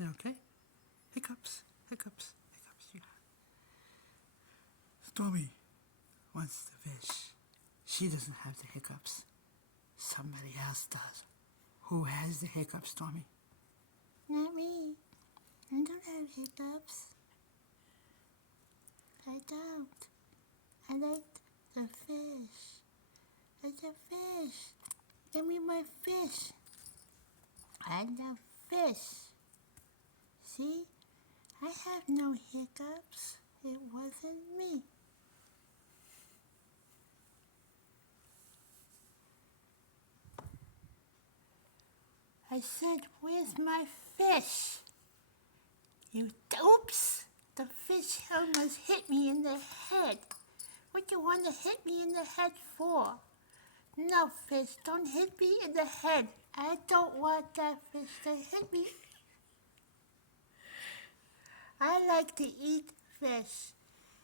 Okay? Hiccups, hiccups, hiccups. Yeah. Stormy wants the fish. She doesn't have the hiccups. Somebody else does. Who has the hiccups, Stormy? Not me. I don't have hiccups. I don't. I like the fish. Like the fish. Give me my fish. I love fish. See? I have no hiccups. It wasn't me. I said, where's my fish? Oops! The fish almost hit me in the head. What do you want to hit me in the head for? No, fish, don't hit me in the head. I don't want that fish to hit me. I like to eat fish.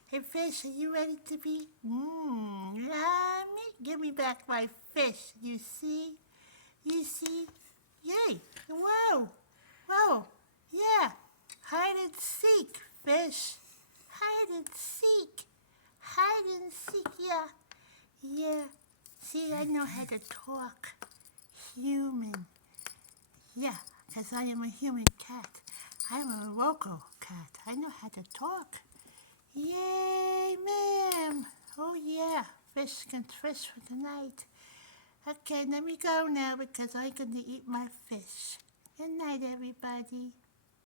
Hey, fish, are you ready to be? Yummy. Give me back my fish. You see? You see? Yay! Whoa! Whoa! Yeah! Hide and seek, fish. Hide and seek. Hide and seek, yeah. Yeah. See, I know how to talk. Human. Yeah, 'cause I am a human cat. I'm a local cat. I know how to talk. Yay, ma'am. Oh, yeah. Fish can fish for tonight. Okay, let me go now because I'm going to eat my fish. Good night, everybody.